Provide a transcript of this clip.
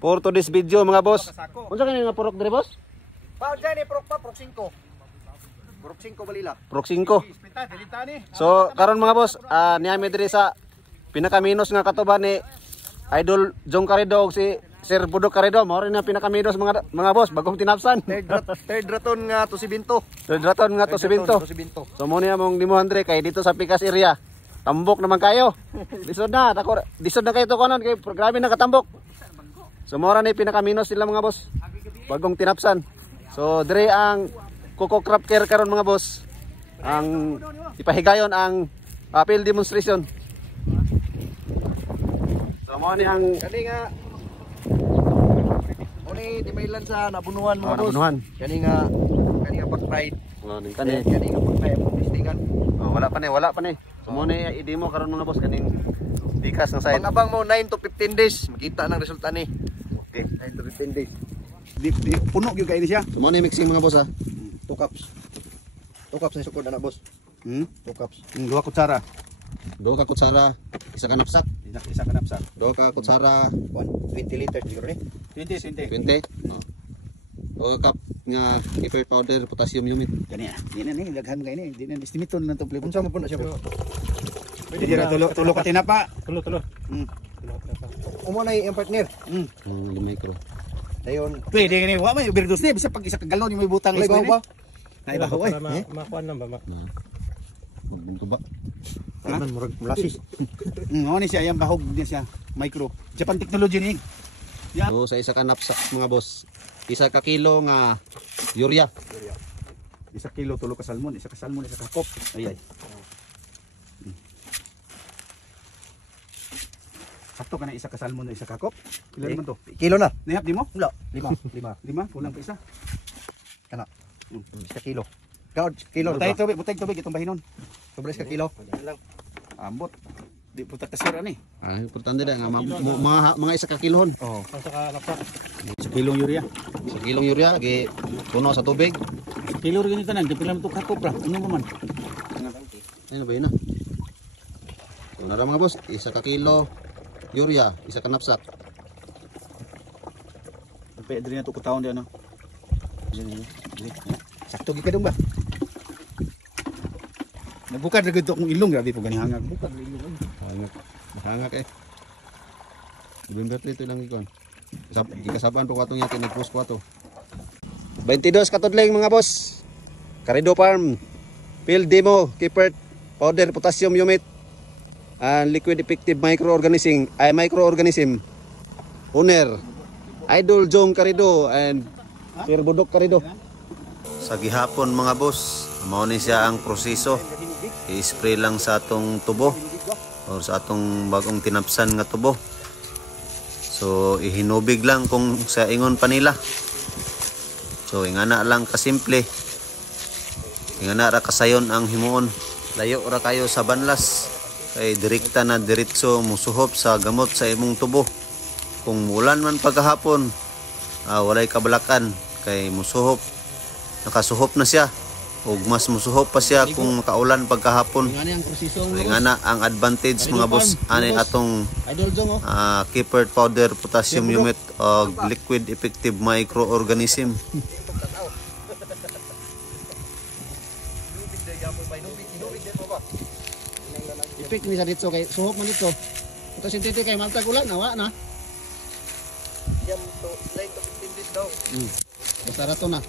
for today's video mga boss. Unsa kani nga purok dire boss? Pa dyan ni prok 5. Prok 5 balila. Purok 5. So karon mga boss, niami dire sa pinakaminos nga katuban ni Idol Jong Carido og si Sir Budok Carido. Mao rin ang pinakaminos mga boss bagong tinapsan. Third raton nga to si Binto. Third raton nga to si Binto. So mo niya mong dimuhan dire kay dito sa Pikas area. Tambok naman kayo. Disod na kayo to kanon kay grabe na katambok. So mora ni pinakaminos sila mga boss. Bagong tinapsan. So dire ang Coco Crop Care karon mga boss. Ang ipahigayon ang field demonstration. So mo ni ang Kani nga Oni di mailan sa nabunuhan mga boss. Nabunuhan. Kani nga back-ride. Kani nga back-ride testingan. wala pa ni. So mo ni i-demo karon mga boss kaning Pikas ng side. Pangabang mo 9 to 15 days makita ng resulta ni. Okay, 9 to 15 days. Di puno gyud kay siya. So mo ni mixing mga boss ha. 2 cups. 2 cups na sukod na boss. 2 cups. 2 kutsara. 2 ka kutsara, isa ka napsak. Isa ka napsa. 2 ka kutsara, 20 liters siguro ni. 20. 20. 2 cup nga kefir powder, potassium humid. Kani di na ni daghan kay ni. Di na estimate na to play. Unsa mo po na siya bro? Di ra tulo ka tinapa. Tulo. Umo na yung partner. Micro. Dayon. Pwede ni wa may overdose ni bisa pag isa ka galon may butang Lay ba? Ay ba hoy. Makuan lang ba? Magbunto ba? Kanan murag molasses. Ngo ni siya yang bahog ni siya micro. Japan technology ni. So sa isa ka napsak mga boss, isa ka kilo nga urea. 1 kilo tulo ka salmon, isa ka kop. Ay. Sakto ka na isa ka salmon, isa ka kop. Pila man to? Kilo na. Nihap di mo? Wala. 5. 5 kulang pa isa. Kana. 1 kilo. Kaod kilo. Butay tubig itong bahinon. Sobres ka kilo. Ambot. Di puta kasira ni. Importante da nga mga isa ka kilon. Oh. Saka lapsa. 1 kilong urea. Sa kilong urea gi puno sa tubig. Kilo rin tanan, di pila mo to kakop ra. Ano man? Ayun ba yun na? So nara mga boss, isa ka kilo urea, isa ka napsak. Pwede rin na to kutaon di ano. Sakto gi kadung ba? Nabukad ra gid kung ilong grabe po gani hangag. Bukad ra ilong. Hangak eh. November 3 lang ikon. Ikasabaan po katong yakin nag-post ko ato. 22 katudling mga boss. Carido Farm. Field demo, kefir powder, potassium humid, and liquid effective microorganism. Owner Idol Jong Carido and Sir Budok Carido. Sa gihapon mga boss, mao ni siya ang proseso. I-spray lang sa atong tubo or sa atong bagong tinapsan nga tubo. So ihinubig lang kung sa ingon pa nila. So ingana lang kasimple. Ingana ra kasayon ang himuon. Layo ra kayo sa banlas. Kay direkta na diretso musuhop sa gamot sa imong tubo. Kung mulan man pagkahapon, walay kabalakan kay musuhop. Nakasuhop na siya. Ug mas musuhop pa siya kung makaulan pagkahapon. Ingana ang advantage mga boss ani atong kefir powder, potassium humid og liquid effective microorganism. Ipik ni sa dito kay suhop man dito. Ito sintetik kay malta ulan nawa na. Jam to 9 to 15 days daw. Basta rato na.